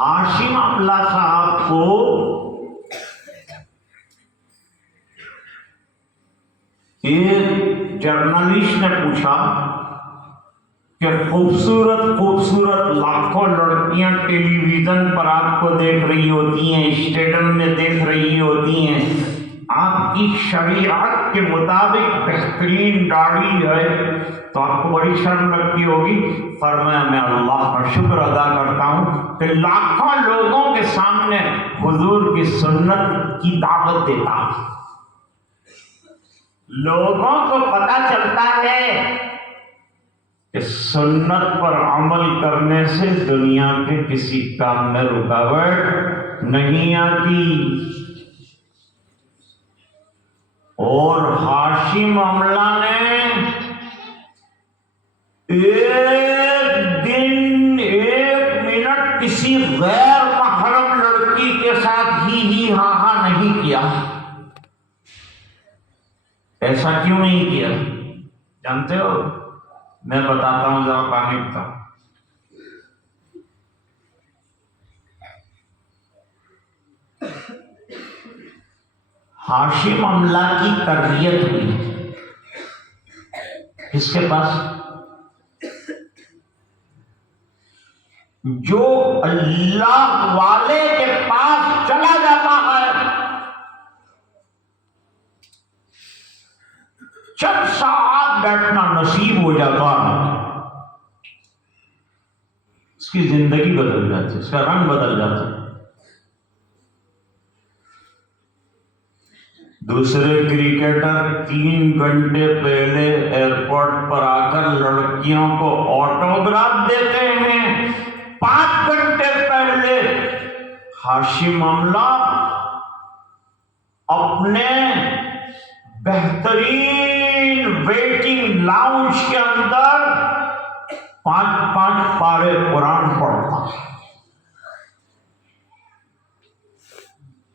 ہاشم املا صاحب کو ایک جرنلسٹ نے پوچھا کہ خوبصورت لاکھوں لڑکیاں ٹیلی ویژن پر آپ کو دیکھ رہی ہوتی ہیں، اسٹیڈیم میں دیکھ رہی ہوتی ہیں، آپ کی شریعت کے مطابق بہترین داڑھی ہے تو آپ کو بڑی شرم لگتی ہوگی۔ فرمایا میں اللہ کا شکر ادا کرتا ہوں کہ لاکھوں لوگوں کے سامنے حضور کی سنت کی دعوت دیتا ہوں۔ لوگوں کو پتہ چلتا ہے کہ سنت پر عمل کرنے سے دنیا کے کسی کام میں رکاوٹ نہیں آتی۔ اور ہاشم املا نے ایک دن ایک منٹ کسی غیر محرم لڑکی کے ساتھ ہی ہاں ہاں نہیں کیا۔ ایسا کیوں نہیں کیا جانتے ہو؟ میں بتاتا ہوں، ذرا پانی پیتا ہوں۔ ہاشم املا کی تربیت ہوئی کس کے پاس؟ جو اللہ والے کے پاس چلا جاتا ہے چند ساعت بیٹھنا نصیب ہو جاتا ہے، اس کی زندگی بدل جاتی ہے، اس کا رنگ بدل جاتا ہے۔ دوسرے کرکٹر 3 گھنٹے پہلے ایئرپورٹ پر آ کر لڑکیوں کو آٹوگراف دیتے ہیں، 5 گھنٹے پہلے ہاشم املا اپنے بہترین ویٹنگ لاؤنج کے اندر 5 پارے قرآن پڑھتا ہے،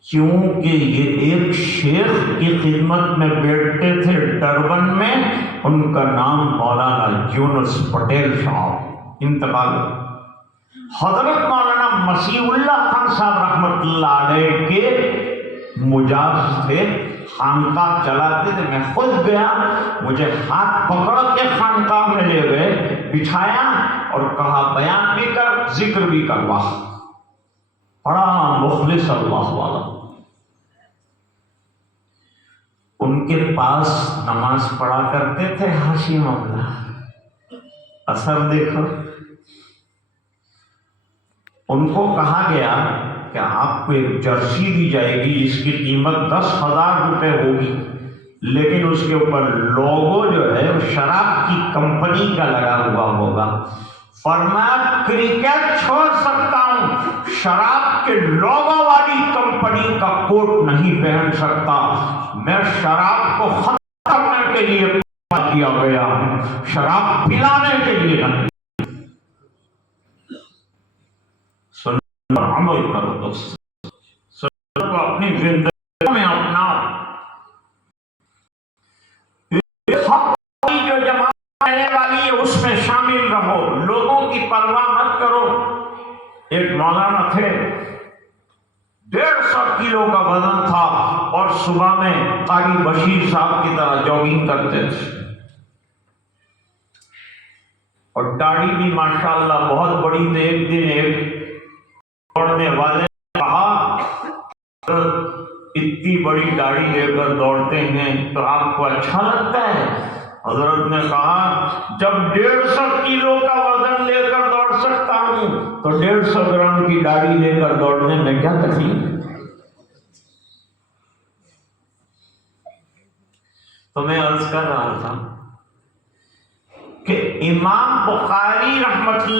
کیونکہ یہ ایک شیخ کی خدمت میں بیٹھتے تھے ڈربن میں، ان کا نام مولانا یونس پٹیل صاحب، انتقال۔ حضرت مولانا مسیح اللہ خان صاحب رحمۃ اللہ علیہ کے مجاز تھے، خانقاہ چلاتے تھے۔ میں خود گیا، مجھے ہاتھ پکڑ کے خانقاہ میں لے گئے، بٹھایا اور کہا بیان بھی کر، ذکر بھی کروا۔ بڑا مخلص اللہ والا۔ ان کے پاس نماز پڑھا کرتے تھے ہاشم املا۔ اثر دیکھو، ان کو کہا گیا کہ آپ کو ایک جرسی دی جائے گی جس کی قیمت 10,000 روپے ہوگی، لیکن اس کے اوپر لوگو جو ہے وہ شراب کی کمپنی کا لگا ہوا ہوگا۔ فرمایا کرکٹ چھوڑ سکتا ہوں، شراب کے لوگو والی کمپنی کا کوٹ نہیں پہن سکتا۔ میں شراب کو ختم کرنے کے لیے پیدا کیا گیا ہوں، شراب پلانے کے لیے نہیں۔ سنت پر عمل کرو دوست، سنت کو اپنی زندگی میں اپناؤ۔ جو جماعت رہنے والی ہے اس میں شامل رہو، لوگوں کی پرواہ مت کرو۔ ایک مولانا تھے، 150 کلو کا وزن تھا اور صبح میں قاری بشیر صاحب کی طرح جاگنگ کرتے تھے، اور داڑھی بھی ماشاءاللہ بہت بڑی تھی۔ ایک دن ایک دوڑنے والے نے کہا اتنی بڑی داڑھی لے کر دوڑتے ہیں تو آپ کو اچھا لگتا ہے؟ حضرت نے کہا جب 150 کلو کا وزن لے کر دوڑ سکتا ہوں تو 150 گرام کی داڑھی لے کر دوڑنے میں کیا تکلیف؟ تو میں عرض کر رہا تھا کہ امام بخاری رحمۃ اللہ